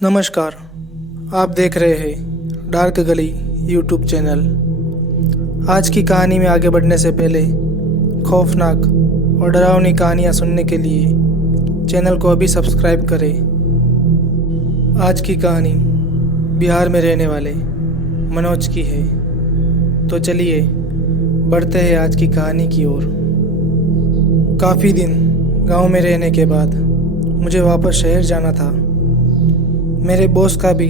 नमस्कार, आप देख रहे हैं डार्क गली यूट्यूब चैनल। आज की कहानी में आगे बढ़ने से पहले खौफनाक और डरावनी कहानियाँ सुनने के लिए चैनल को अभी सब्सक्राइब करें। आज की कहानी बिहार में रहने वाले मनोज की है। तो चलिए बढ़ते हैं आज की कहानी की ओर। काफ़ी दिन गांव में रहने के बाद मुझे वापस शहर जाना था। मेरे बॉस का भी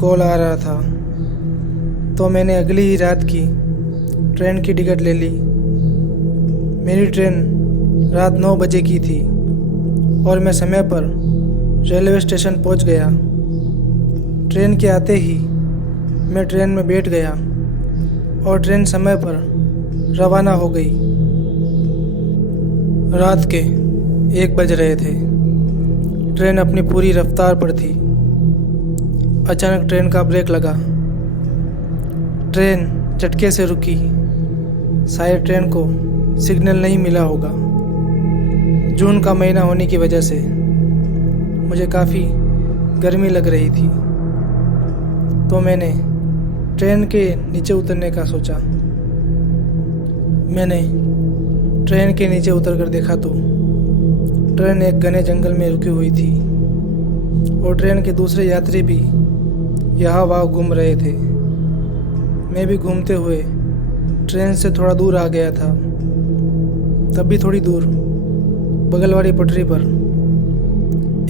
कॉल आ रहा था, तो मैंने अगली ही रात की ट्रेन की टिकट ले ली। मेरी ट्रेन रात 9 बजे की थी और मैं समय पर रेलवे स्टेशन पहुंच गया। ट्रेन के आते ही मैं ट्रेन में बैठ गया और ट्रेन समय पर रवाना हो गई। रात के 1 बज रहे थे। ट्रेन अपनी पूरी रफ्तार पर थी। अचानक ट्रेन का ब्रेक लगा। ट्रेन झटके से रुकी। शायद ट्रेन को सिग्नल नहीं मिला होगा। जून का महीना होने की वजह से मुझे काफ़ी गर्मी लग रही थी, तो मैंने ट्रेन के नीचे उतरने का सोचा। मैंने ट्रेन के नीचे उतरकर देखा तो ट्रेन एक घने जंगल में रुकी हुई थी और ट्रेन के दूसरे यात्री भी यहाँ वहाँ घूम रहे थे। मैं भी घूमते हुए ट्रेन से थोड़ा दूर आ गया था। तभी थोड़ी दूर बगल वाली पटरी पर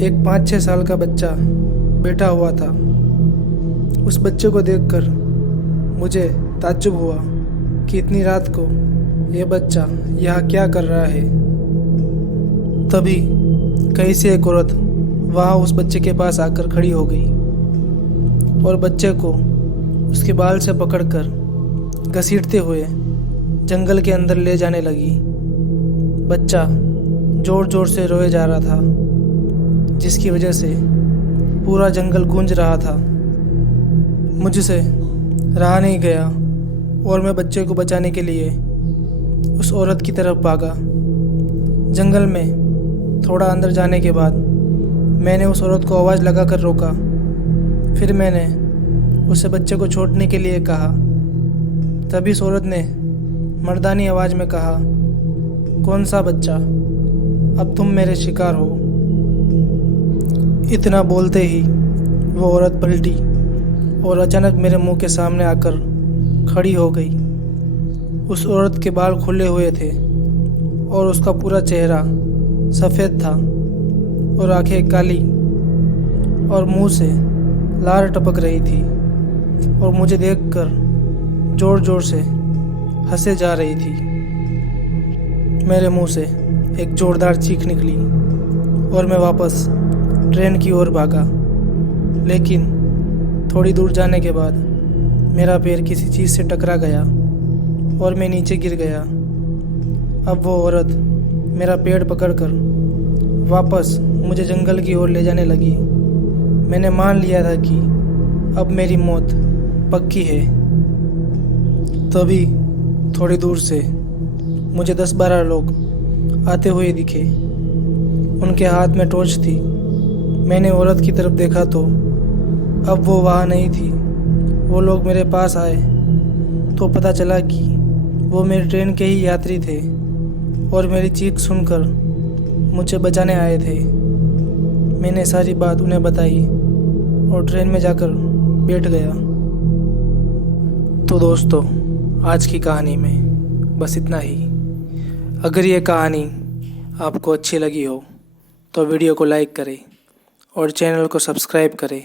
एक 5-6 साल का बच्चा बैठा हुआ था। उस बच्चे को देखकर मुझे ताज्जुब हुआ कि इतनी रात को यह बच्चा यहाँ क्या कर रहा है। तभी कहीं से एक औरत वहाँ उस बच्चे के पास आकर खड़ी हो गई और बच्चे को उसके बाल से पकड़कर घसीटते हुए जंगल के अंदर ले जाने लगी। बच्चा जोर जोर से रोए जा रहा था, जिसकी वजह से पूरा जंगल गूंज रहा था। मुझसे रहा नहीं गया और मैं बच्चे को बचाने के लिए उस औरत की तरफ भागा। जंगल में थोड़ा अंदर जाने के बाद मैंने उस औरत को आवाज़ लगाकर रोका। फिर मैंने उसे बच्चे को छोड़ने के लिए कहा। तभी उस औरत ने मर्दानी आवाज़ में कहा, कौन सा बच्चा, अब तुम मेरे शिकार हो। इतना बोलते ही वो औरत पलटी और अचानक मेरे मुंह के सामने आकर खड़ी हो गई। उस औरत के बाल खुले हुए थे और उसका पूरा चेहरा सफ़ेद था और आंखें काली और मुंह से लार टपक रही थी और मुझे देखकर जोर जोर से हंसे जा रही थी। मेरे मुंह से एक जोरदार चीख निकली और मैं वापस ट्रेन की ओर भागा। लेकिन थोड़ी दूर जाने के बाद मेरा पैर किसी चीज़ से टकरा गया और मैं नीचे गिर गया। अब वो औरत मेरा पेड़ पकड़कर वापस मुझे जंगल की ओर ले जाने लगी। मैंने मान लिया था कि अब मेरी मौत पक्की है। तभी थोड़ी दूर से मुझे 10-12 लोग आते हुए दिखे। उनके हाथ में टॉर्च थी। मैंने औरत की तरफ देखा तो अब वो वहाँ नहीं थी। वो लोग मेरे पास आए तो पता चला कि वो मेरी ट्रेन के ही यात्री थे और मेरी चीख सुनकर मुझे बचाने आए थे। मैंने सारी बात उन्हें बताई और ट्रेन में जाकर बैठ गया। तो दोस्तों, आज की कहानी में बस इतना ही। अगर ये कहानी आपको अच्छी लगी हो तो वीडियो को लाइक करें और चैनल को सब्सक्राइब करें।